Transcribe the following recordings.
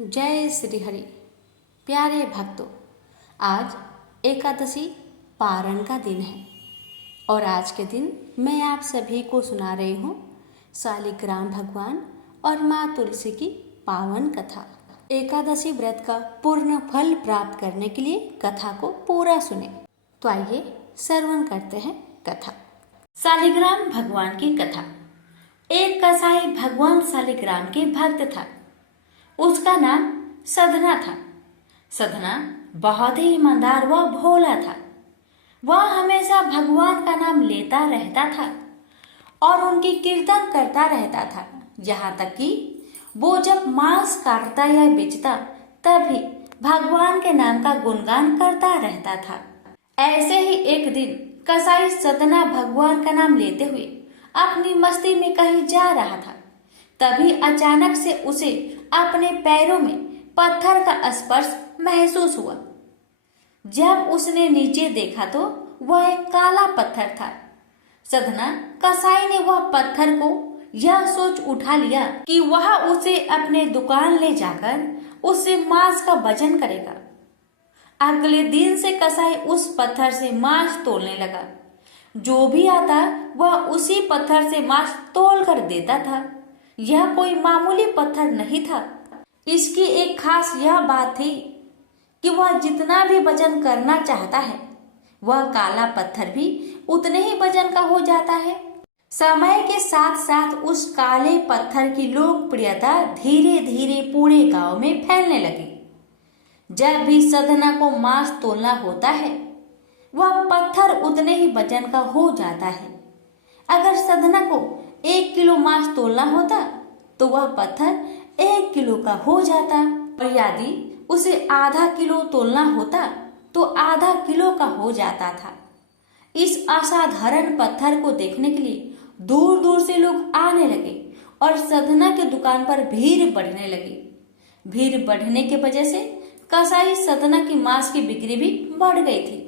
जय श्री हरि। प्यारे भक्तों, आज एकादशी पारण का दिन है और आज के दिन मैं आप सभी को सुना रही हूँ शालिग्राम भगवान और माँ तुलसी की पावन कथा। एकादशी व्रत का पूर्ण फल प्राप्त करने के लिए कथा को पूरा सुने। तो आइए श्रवण करते हैं कथा। शालिग्राम भगवान की कथा। एक कसाई भगवान शालिग्राम के भक्त था। उसका नाम सधना था। सधना बहुत ही ईमानदार व भोला था। वह हमेशा भगवान का नाम लेता रहता था और उनकी कीर्तन करता रहता था। यहाँ तक कि वो जब मांस काटता या बेचता तब भी भगवान के नाम का गुणगान करता रहता था। ऐसे ही एक दिन कसाई सधना भगवान का नाम लेते हुए अपनी मस्ती में कहीं जा रहा था। तभी अचानक से उसे अपने पैरों में पत्थर का स्पर्श महसूस हुआ। जब उसने नीचे देखा तो वह एक काला पत्थर था। सधना कसाई ने वह पत्थर को यह सोच उठा लिया कि वह उसे अपने दुकान ले जाकर उससे मांस का वजन करेगा। अगले दिन से कसाई उस पत्थर से मांस तोलने लगा। जो भी आता वह उसी पत्थर से मांस तोल कर देता था। यह कोई मामूली पत्थर नहीं था। इसकी एक खास यह बात थी कि वह जितना भी वजन करना चाहता है वह काला पत्थर भी उतने ही वजन का हो जाता है। समय के साथ साथ उस काले पत्थर की लोकप्रियता धीरे धीरे पूरे गांव में फैलने लगी। जब भी सधना को मांस तोलना होता है वह पत्थर उतने ही वजन का हो जाता है। अगर सधना को 1 किलो मांस तोलना होता तो वह पत्थर 1 किलो का हो जाता और यदि उसे आधा किलो तोलना होता तो आधा किलो का हो जाता था। इस असाधारण पत्थर को देखने के लिए दूर दूर से लोग आने लगे और सधना के दुकान पर भीड़ बढ़ने लगी। भीड़ बढ़ने की वजह से कसाई सधना की मांस की बिक्री भी बढ़ गई थी।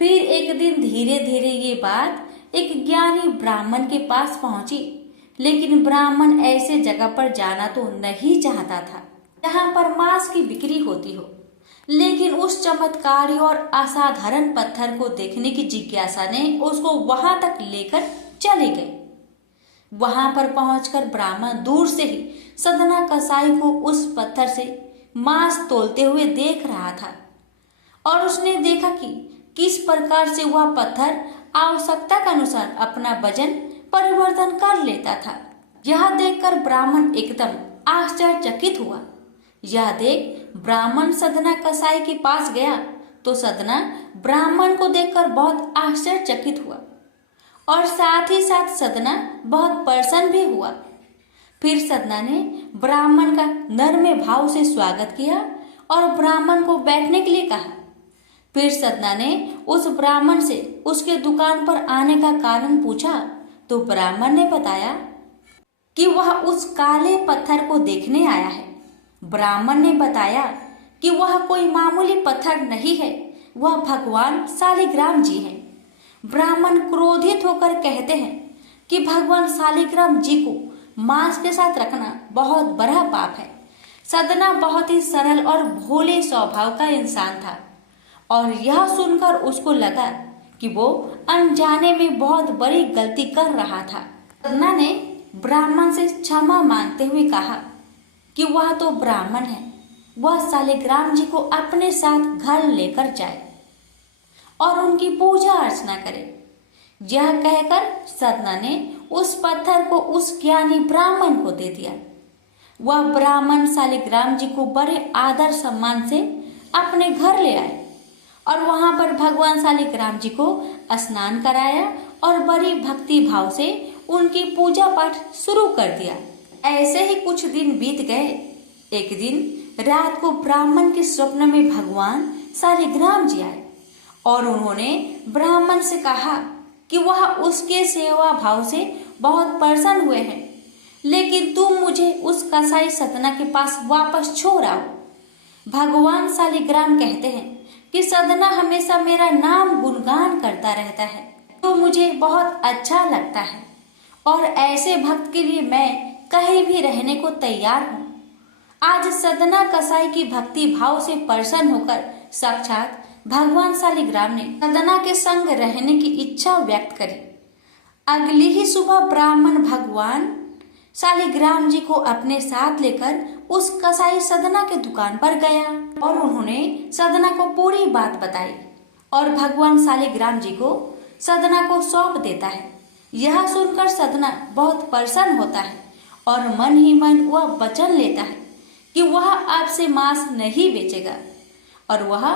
फिर एक दिन धीरे धीरे ये बात एक ज्ञानी ब्राह्मण के पास पहुंची। लेकिन ब्राह्मण ऐसे जगह पर जाना तो नहीं चाहता था जहां पर मांस की बिक्री होती हो। लेकिन उस चमत्कारी और असाधारण पत्थर को देखने की जिज्ञासा ने उसको वहां तक लेकर चली गई। वहां पर पहुंचकर ब्राह्मण दूर से ही सधना कसाई को उस पत्थर से मांस तोलते हुए देख रहा था और उसने देखा कि किस प्रकार से वह पत्थर आवश्यकता के अनुसार अपना वजन परिवर्तन कर लेता था। यह देखकर ब्राह्मण एकदम आश्चर्यचकित हुआ। यह देख ब्राह्मण सधना कसाई के पास गया तो सधना ब्राह्मण को देखकर बहुत आश्चर्यचकित हुआ और साथ ही साथ सधना बहुत प्रसन्न भी हुआ। फिर सधना ने ब्राह्मण का नम्र भाव से स्वागत किया और ब्राह्मण को बैठने के लिए कहा। फिर सधना ने उस ब्राह्मण से उसके दुकान पर आने का कारण पूछा तो ब्राह्मण ने बताया कि वह उस काले पत्थर को देखने आया है। ब्राह्मण ने बताया कि वह कोई मामूली पत्थर नहीं है, वह भगवान शालिग्राम जी हैं। ब्राह्मण क्रोधित होकर कहते हैं कि भगवान शालिग्राम जी को मांस के साथ रखना बहुत बड़ा पाप है। सधना बहुत ही सरल और भोले स्वभाव का इंसान था और यह सुनकर उसको लगा कि वो अनजाने में बहुत बड़ी गलती कर रहा था। सधना ने ब्राह्मण से क्षमा मांगते हुए कहा कि वह तो ब्राह्मण है, वह शालिग्राम जी को अपने साथ घर लेकर जाए और उनकी पूजा अर्चना करे। यह कहकर सधना ने उस पत्थर को उस ज्ञानी ब्राह्मण को दे दिया। वह ब्राह्मण शालिग्राम जी को बड़े आदर सम्मान से अपने घर ले आए और वहां पर भगवान शालिग्राम जी को स्नान कराया और बड़ी भक्ति भाव से उनकी पूजा पाठ शुरू कर दिया। ऐसे ही कुछ दिन बीत गए। एक दिन रात को ब्राह्मण के स्वप्न में भगवान शालिग्राम जी आए और उन्होंने ब्राह्मण से कहा कि वह उसके सेवा भाव से बहुत प्रसन्न हुए हैं, लेकिन तुम मुझे उस कसाई सधना के पास वापस छोड़ आओ। भगवान शालिग्राम कहते हैं कि सधना हमेशा मेरा नाम गुणगान करता रहता है, तो मुझे बहुत अच्छा लगता है और ऐसे भक्त के लिए मैं कहीं भी रहने को तैयार हूँ। आज सदना कसाई की भक्ति भाव से प्रसन्न होकर साक्षात भगवान शालिग्राम ने सदना के संग रहने की इच्छा व्यक्त करी। अगली ही सुबह ब्राह्मण भगवान शालिग्राम जी को अपने साथ लेकर उस कसाई सदना के दुकान पर गया और उन्होंने सदना को पूरी बात बताई और भगवान शालिग्राम जी को सदना को सौंप देता है। यह सुनकर सदना बहुत प्रसन्न होता है और मन ही मन वह वचन लेता है कि वह आपसे मांस नहीं बेचेगा और वह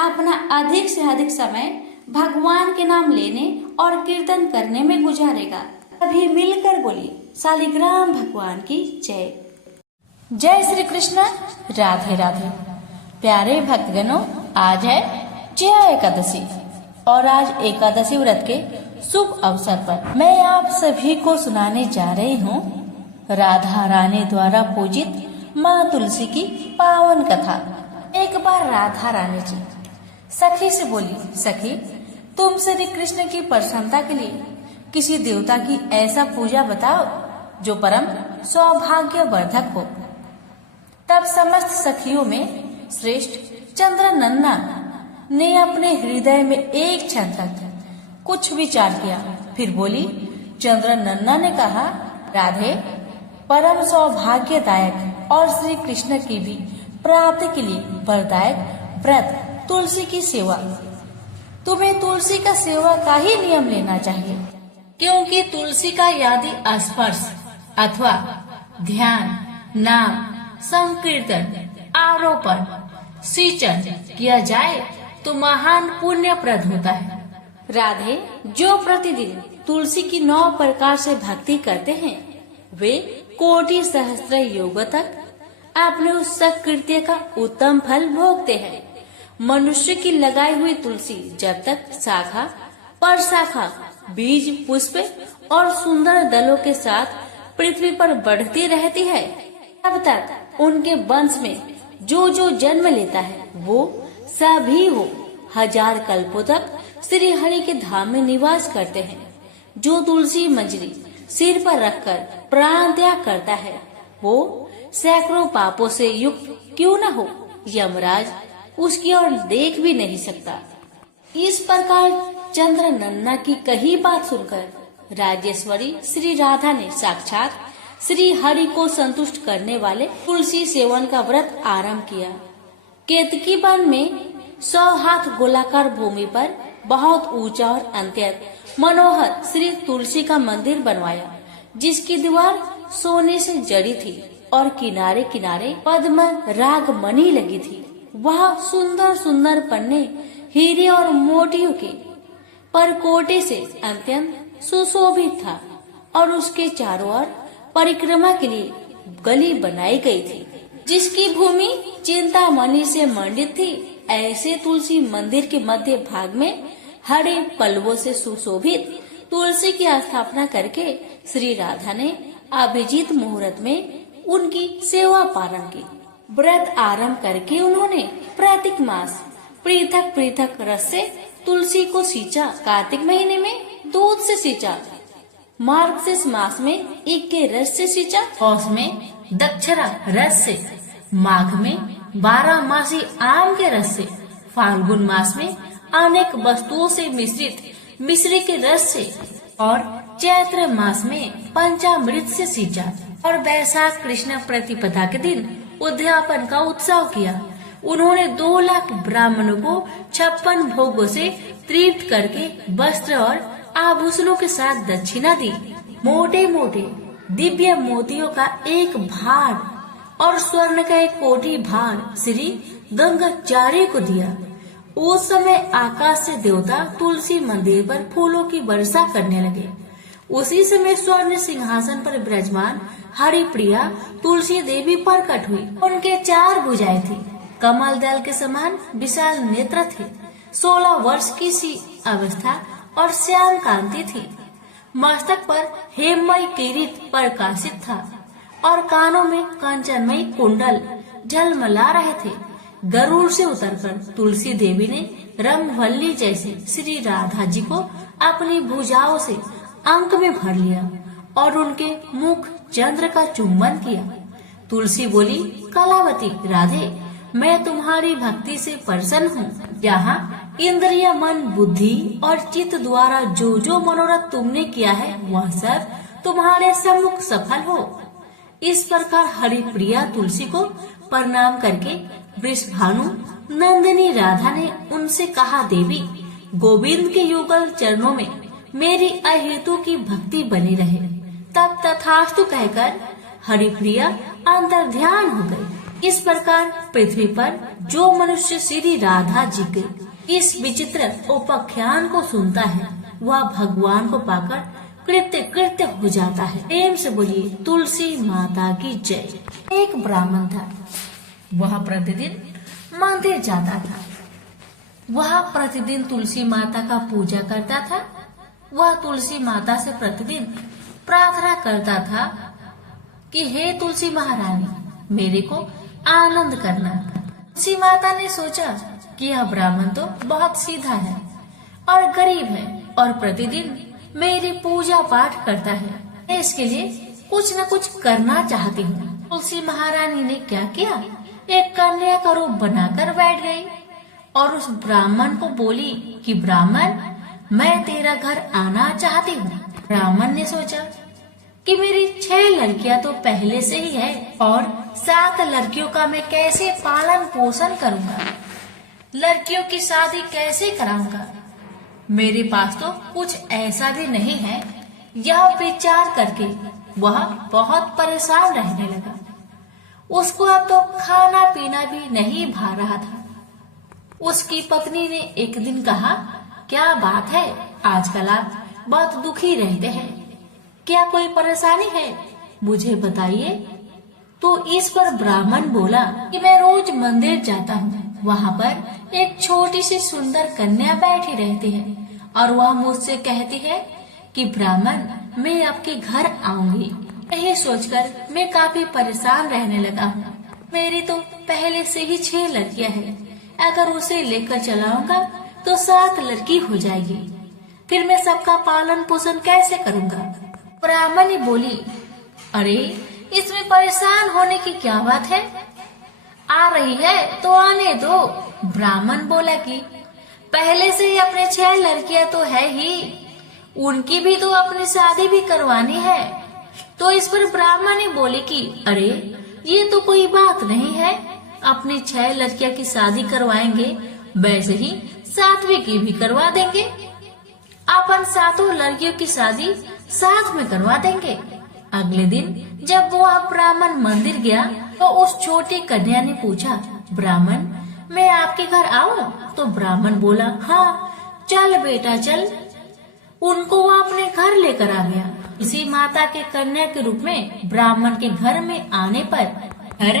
अपना अधिक से अधिक समय भगवान के नाम लेने और कीर्तन करने में गुजारेगा। सभी मिलकर बोली शालिग्राम भगवान की जय। जय श्री कृष्ण। राधे राधे। प्यारे भक्तगणों, आज है जया एकादशी और आज एकादशी व्रत के शुभ अवसर पर मैं आप सभी को सुनाने जा रही हूँ राधा रानी द्वारा पूजित माँ तुलसी की पावन कथा। एक बार राधा रानी जी सखी से बोली, सखी तुम श्री कृष्ण की प्रसन्नता के लिए किसी देवता की ऐसा पूजा बताओ जो परम सौभाग्यवर्धक हो। तब समस्त सखियों में श्रेष्ठ चंद्रनन्ना ने अपने हृदय में एक क्षण तक कुछ विचार किया। फिर बोली, चंद्रनन्ना ने कहा, राधे परम सौभाग्यदायक और श्री कृष्ण की भी प्राप्ति के लिए वरदायक व्रत तुलसी की सेवा। तुम्हें तुलसी का सेवा का ही नियम लेना चाहिए, क्योंकि तुलसी का यदि स्पर्श अथवा ध्यान, नाम, संकीर्तन, आरोपण, सिंचन किया जाए तो महान पुण्यप्रद होता है। राधे जो प्रतिदिन तुलसी की 9 प्रकार से भक्ति करते हैं वे कोटि सहस्त्र योग तक अपने उस सत्कृत्य का उत्तम फल भोगते हैं। मनुष्य की लगाई हुई तुलसी जब तक शाखा पर शाखा, बीज, पुष्प और सुंदर दलों के साथ पृथ्वी पर बढ़ती रहती है, तब तक उनके वंश में जो जो जन्म लेता है वो सभी हो हजार कल्पों तक श्री हरि के धाम में निवास करते हैं। जो तुलसी मंजरी सिर पर रखकर प्राण त्याग करता है वो सैकड़ों पापों से युक्त क्यों न हो, यमराज उसकी ओर देख भी नहीं सकता। इस प्रकार चंद्रनन्ना की कही बात सुनकर राजेश्वरी श्री राधा ने साक्षात श्री हरि को संतुष्ट करने वाले तुलसी सेवन का व्रत आरंभ किया। केतकी वन में 100 हाथ गोलाकार भूमि पर बहुत ऊंचा और अत्यंत मनोहर श्री तुलसी का मंदिर बनवाया, जिसकी दीवार सोने से जड़ी थी और किनारे किनारे पद्म राग मणि लगी थी। वह सुंदर सुंदर पन्ने हीरे और मोतियों के परकोटे से अत्यंत सुशोभित था और उसके चारों ओर परिक्रमा के लिए गली बनाई गई थी, जिसकी भूमि चिंतामणि से मंडित थी। ऐसे तुलसी मंदिर के मध्य भाग में हरे पल्लवों से सुशोभित तुलसी की स्थापना करके श्री राधा ने अभिजीत मुहूर्त में उनकी सेवा पारण की। व्रत आरंभ करके उन्होंने प्रत्येक मास पृथक पृथक रस से तुलसी को सींचा। कार्तिक महीने में दूध से सींचा, मार्गशीर्ष मास में ईख के रस से सींचा, पौष में दक्षरा रस से, माघ में 12 मासी आम के रस से, फाल्गुन मास में अनेक वस्तुओं से मिश्रित मिश्री के रस से और चैत्र मास में पंचामृत से सींचा और वैशाख कृष्ण प्रतिपदा के दिन उद्यापन का उत्सव किया। उन्होंने 2 लाख ब्राह्मणों को 56 भोगों से तृप्त करके वस्त्र और आभूषणों के साथ दक्षिणा दी। मोटे मोटे दिव्य मोतियों का एक भार और स्वर्ण का एक कोटि भार श्री गंगाचार्य को दिया। उस समय आकाश से देवता तुलसी मंदिर पर फूलों की वर्षा करने लगे। उसी समय स्वर्ण सिंहासन पर विराजमान हरिप्रिया तुलसी देवी प्रकट हुई। उनके 4 भुजाएं थी, कमल दल के समान विशाल नेत्र थे, 16 वर्ष की सी अवस्था और श्याम कांति थी। मस्तक पर हेममय किरीट प्रकाशित था और कानों में कंचनमय कुंडल झलमला रहे थे। गरुड़ से उतरकर तुलसी देवी ने रंगवल्ली जैसे श्री राधा जी को अपनी भुजाओं से अंक में भर लिया और उनके मुख चंद्र का चुंबन किया। तुलसी बोली, कलावती राधे, मैं तुम्हारी भक्ति से प्रसन्न हूँ। यहाँ इंद्रिय, मन, बुद्धि और चित्त द्वारा जो जो मनोरथ तुमने किया है वह सब तुम्हारे सम्मुख सफल हो। इस प्रकार हरिप्रिया तुलसी को प्रणाम करके वृषभानु नंदिनी राधा ने उनसे कहा, देवी, गोविंद के युगल चरणों में मेरी अहेतु की भक्ति बनी रहे। तब तथास्तु कहकर हरिप्रिया अंतर्ध्यान हो गई। इस प्रकार पृथ्वी पर जो मनुष्य श्री राधा जी के इस विचित्र उपाख्यान को सुनता है वह भगवान को पाकर कृत्य कृत्य हो जाता है। प्रेम से बोलिए तुलसी माता की जय। एक ब्राह्मण था, वह प्रतिदिन मंदिर जाता था। वह प्रतिदिन तुलसी माता का पूजा करता था। वह तुलसी माता से प्रतिदिन प्रार्थना करता था कि हे तुलसी महारानी, मेरे को आनंद करना। तुलसी माता ने सोचा कि यह ब्राह्मण तो बहुत सीधा है और गरीब है और प्रतिदिन मेरी पूजा पाठ करता है, मैं इसके लिए कुछ न कुछ करना चाहती हूँ। तुलसी महारानी ने क्या किया, एक कन्या का रूप बनाकर बैठ गई और उस ब्राह्मण को बोली कि ब्राह्मण, मैं तेरा घर आना चाहती हूँ। ब्राह्मण ने सोचा कि मेरी 6 लड़कियां तो पहले से ही है और 7 लड़कियों का मैं कैसे पालन पोषण करूँगा, लड़कियों की शादी कैसे कराऊंगा, मेरे पास तो कुछ ऐसा भी नहीं है। यह विचार करके वह बहुत परेशान रहने लगा। उसको अब तो खाना पीना भी नहीं भा रहा था। उसकी पत्नी ने एक दिन कहा, क्या बात है, आजकल आप बहुत दुखी रहते हैं, क्या कोई परेशानी है, मुझे बताइए। तो इस पर ब्राह्मण बोला कि मैं रोज मंदिर जाता हूँ, वहाँ पर एक छोटी सी सुंदर कन्या बैठी रहती है और वह मुझसे कहती है कि ब्राह्मण, मैं आपके घर आऊंगी। यही सोचकर मैं काफी परेशान रहने लगा हूँ। मेरी तो पहले से ही 6 लड़कियां हैं, अगर उसे लेकर चलाऊंगा तो 7 लड़की हो जाएगी, फिर मैं सबका पालन पोषण कैसे करूंगा। ब्राह्मणी बोली, अरे इसमें परेशान होने की क्या बात है, आ रही है तो आने दो। ब्राह्मण बोला कि पहले से ही अपने 6 लड़कियां तो है ही, उनकी भी तो अपनी शादी भी करवानी है। तो इस पर ब्राह्मणी बोली कि अरे ये तो कोई बात नहीं है, अपनी 6 लड़कियां की शादी करवाएंगे, वैसे ही 7वीं की भी करवा देंगे, अपन 7 लड़कियों की शादी साथ में करवा देंगे। अगले दिन जब वो ब्राह्मण मंदिर गया तो उस छोटी कन्या ने पूछा, ब्राह्मण, मैं आपके घर आऊं? तो ब्राह्मण बोला, हाँ चल बेटा चल। उनको वो अपने घर लेकर आ गया। इसी माता के कन्या के रूप में ब्राह्मण के घर में आने पर घर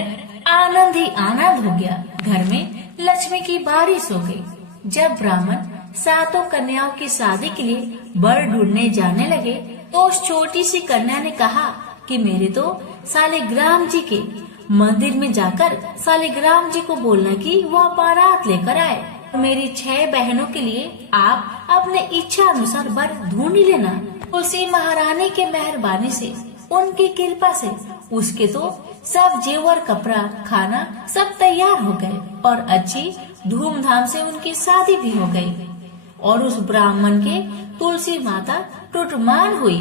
आनंद ही आनंद हो गया। घर में लक्ष्मी की बारिश हो गई। जब ब्राह्मण 7 कन्याओं की शादी के लिए वर ढूंढने जाने लगे तो उस छोटी सी कन्या ने कहा कि मेरे तो शालिग्राम जी के मंदिर में जाकर शालिग्राम जी को बोलना कि वह बारात लेकर आए। मेरी 6 बहनों के लिए आप अपने इच्छा अनुसार वर ढूंढ लेना। तुलसी महारानी के मेहरबानी से, उनकी कृपा से उसके तो सब जेवर, कपड़ा, खाना सब तैयार हो गए और अच्छी धूमधाम से उनकी शादी भी हो गई। और उस ब्राह्मण के तुलसी माता टुटमान हुई।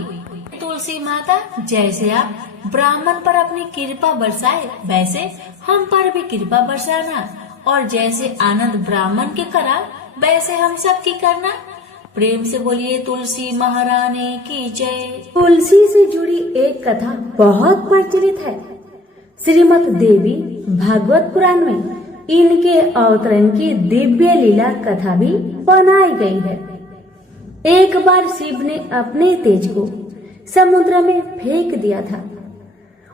तुलसी माता, जैसे आप ब्राह्मण पर अपनी कृपा बरसाए वैसे हम पर भी कृपा बरसाना, और जैसे आनंद ब्राह्मण के करा वैसे हम सब की करना। प्रेम से बोलिए तुलसी महारानी की जय। तुलसी से जुड़ी एक कथा बहुत प्रचलित है। श्रीमद् देवी भागवत पुराण में इनके अवतरण की दिव्य लीला कथा भी बनाई गई है। एक बार शिव ने अपने तेज को समुद्र में फेंक दिया था।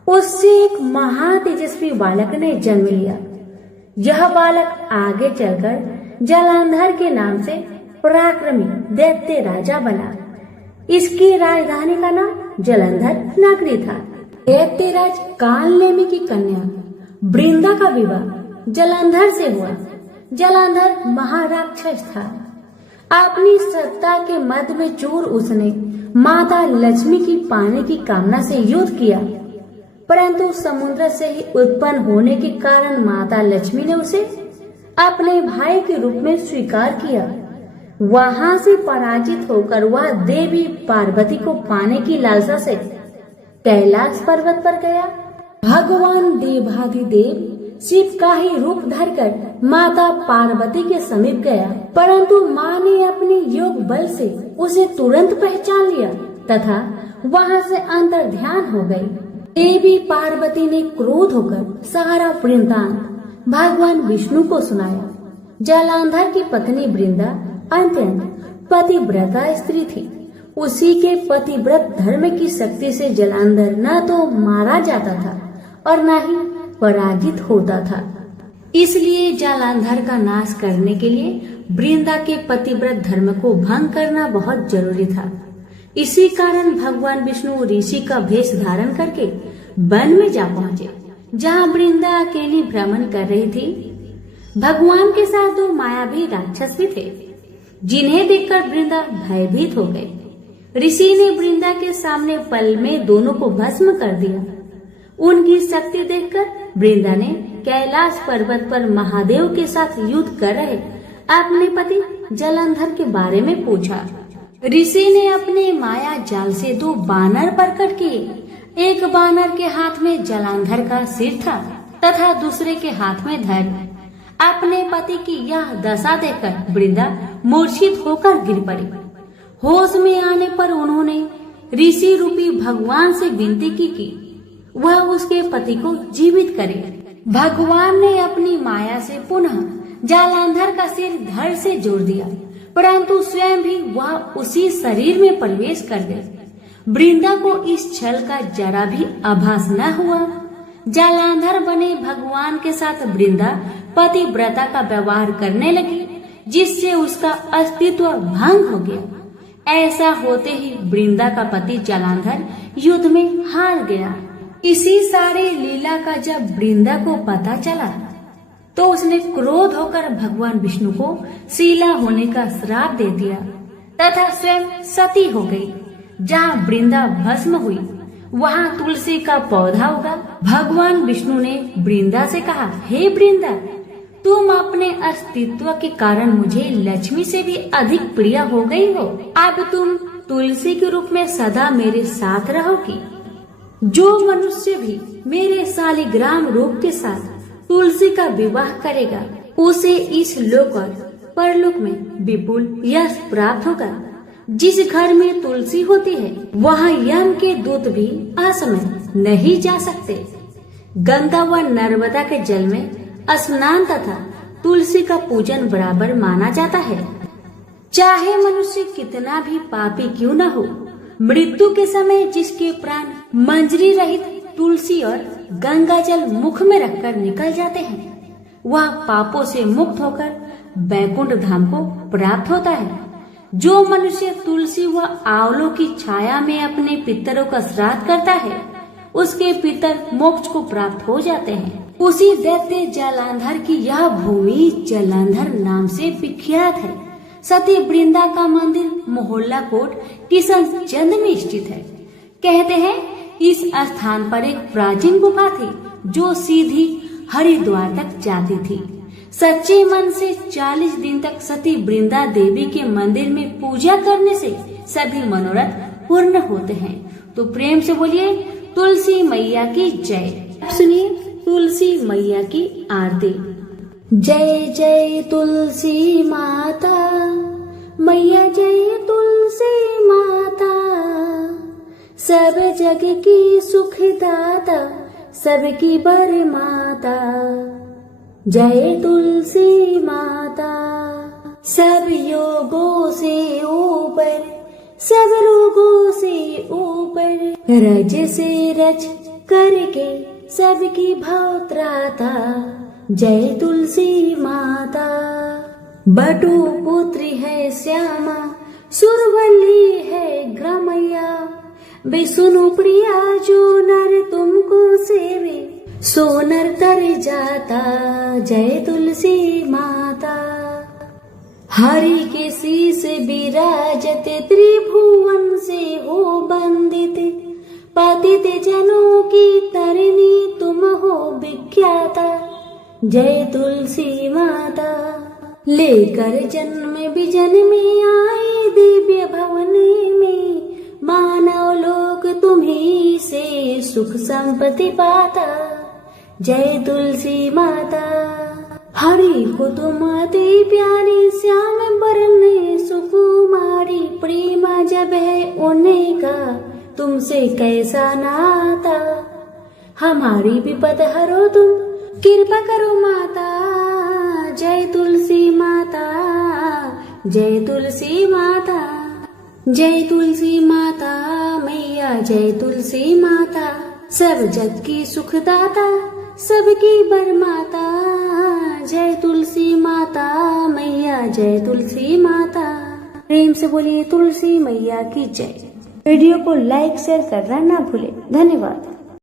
उससे एक महातेजस्वी बालक ने जन्म लिया। यह बालक आगे चलकर जलंधर के नाम से पराक्रमी दैत्य राजा बना। इसकी राजधानी का नाम जलंधर नगरी था। दैत्यराज कालनेमी की कन्या वृंदा का विवाह जलंधर से हुआ। जलंधर महाराक्षस था। अपनी सत्ता के मद में चूर उसने माता लक्ष्मी की पाने की कामना से युद्ध किया। परंतु समुद्र से ही उत्पन्न होने के कारण माता लक्ष्मी ने उसे अपने भाई के रूप में स्वीकार किया। वहां से पराजित होकर वह देवी पार्वती को पाने की लालसा से कैलाश पर्वत पर गया। भगवान देवाधिदेव शिव का ही रूप धरकर माता पार्वती के समीप गया, परंतु माँ ने अपने योग बल से उसे तुरंत पहचान लिया तथा वहां से अंतर ध्यान हो गई। देवी पार्वती ने क्रोध होकर सारा वृत्तांत भगवान विष्णु को सुनाया। जलांधर की पत्नी वृंदा अत्यंत पतिव्रता स्त्री थी। उसी के पतिव्रत धर्म की शक्ति से जलांधर न तो मारा जाता था और न ही पराजित होता था। इसलिए जलांधर का नाश करने के लिए वृंदा के पतिव्रत धर्म को भंग करना बहुत जरूरी था। इसी कारण भगवान विष्णु ऋषि का भेष धारण करके वन में जा पहुँचे, जहाँ वृंदा अकेली भ्रमण कर रही थी। भगवान के साथ दो मायावी राक्षस भी थे, जिन्हें देखकर वृंदा भयभीत हो गई। ऋषि ने वृंदा के सामने पल में दोनों को भस्म कर दिया। उनकी शक्ति देखकर वृंदा ने कैलाश पर्वत पर महादेव के साथ युद्ध कर रहे अपने पति जलंधर के बारे में पूछा। ऋषि ने अपने माया जाल से दो बानर प्रकट किए। एक बानर के हाथ में जलंधर का सिर था तथा दूसरे के हाथ में धैर्य। अपने पति की यह दशा देखकर वृंदा मूर्छित होकर गिर पड़ी। होश में आने पर उन्होंने ऋषि रूपी भगवान से विनती की कि वह उसके पति को जीवित करे। भगवान ने अपनी माया से पुनः जलांधर का सिर धड़ से जोड़ दिया, परंतु स्वयं भी वह उसी शरीर में प्रवेश कर गए। वृंदा को इस छल का जरा भी आभास न हुआ। जलांधर बने भगवान के साथ वृंदा पतिव्रता का व्यवहार करने लगी, जिससे उसका अस्तित्व भंग हो गया। ऐसा होते ही वृंदा का पति जलांधर युद्ध में हार गया। इसी सारे लीला का जब वृंदा को पता चला तो उसने क्रोध होकर भगवान विष्णु को शीला होने का श्राप दे दिया तथा स्वयं सती हो गई। जहाँ वृंदा भस्म हुई वहाँ तुलसी का पौधा उगा। भगवान विष्णु ने वृंदा से कहा, हे वृंदा, तुम अपने अस्तित्व के कारण मुझे लक्ष्मी से भी अधिक प्रिय हो गई हो। अब तुम तुलसी के रूप में सदा मेरे साथ रहोगी। जो मनुष्य भी मेरे शालिग्राम रूप के साथ तुलसी का विवाह करेगा उसे इस लोक और परलोक में विपुल यश प्राप्त होगा। जिस घर में तुलसी होती है वहाँ यम के दूत भी असमय नहीं जा सकते। गंगा व नर्मदा के जल में स्नान तथा तुलसी का पूजन बराबर माना जाता है। चाहे मनुष्य कितना भी पापी क्यों न हो, मृत्यु के समय जिसके प्राण मंजरी रहित तुलसी और गंगा जल मुख में रखकर निकल जाते हैं, वह पापों से मुक्त होकर बैकुंठ धाम को प्राप्त होता है। जो मनुष्य तुलसी व आंवलों की छाया में अपने पितरों का श्राद्ध करता है, उसके पितर मोक्ष को प्राप्त हो जाते हैं। उसी दैत्य जलांधर की यह भूमि जलांधर नाम से विख्यात है। सती वृंदा का मंदिर मोहल्ला कोट किशनचंद में स्थित है। कहते हैं इस स्थान पर एक प्राचीन गुफा थी जो सीधी हरिद्वार तक जाती थी। सच्चे मन से 40 दिन तक सती वृंदा देवी के मंदिर में पूजा करने से सभी मनोरथ पूर्ण होते हैं। तो प्रेम से बोलिए तुलसी मैया की जय। सुनिए तुलसी मैया की आरती। जय जय तुलसी माता मैया, जय तुलसी माता, सब जग की सुखदाता, सबकी बर माता। जय तुलसी माता, सब योगों से ऊपर, सब रोगों से ऊपर, रज से रच करके सबकी भवत्राता। जय तुलसी माता, बटु पुत्री है श्यामा, सुरवल्ली है ग्रामैया, बेसुनु प्रिया जो नर तुमको सेवे, सो नर तर जाता। जय तुलसी माता, हरि के शीस विराजते, त्रिभुवन से हो बंदित, पतित जनों की तरनी तुम हो विख्याता, जय तुलसी माता। लेकर जन्म विजन में आई दिव्य भवन में, मानव लोक तुम्ही से सुख संपत्ति पाता, जय तुलसी माता। हरि को तुम अति प्यारी, श्याम बरन सुकुमारी, प्रेम जब है उनका तुमसे कैसा नाता। हमारी विपद हरो तुम, कृपा करो माता, जय तुलसी माता, जय तुलसी माता। जय तुलसी माता मैया, जय तुलसी माता। सब जग की सुखदाता, सबकी बरमाता, जय तुलसी माता मैया, जय तुलसी माता। प्रेम से बोलिए तुलसी मैया की जय। वीडियो को लाइक शेयर करना ना भूले। धन्यवाद।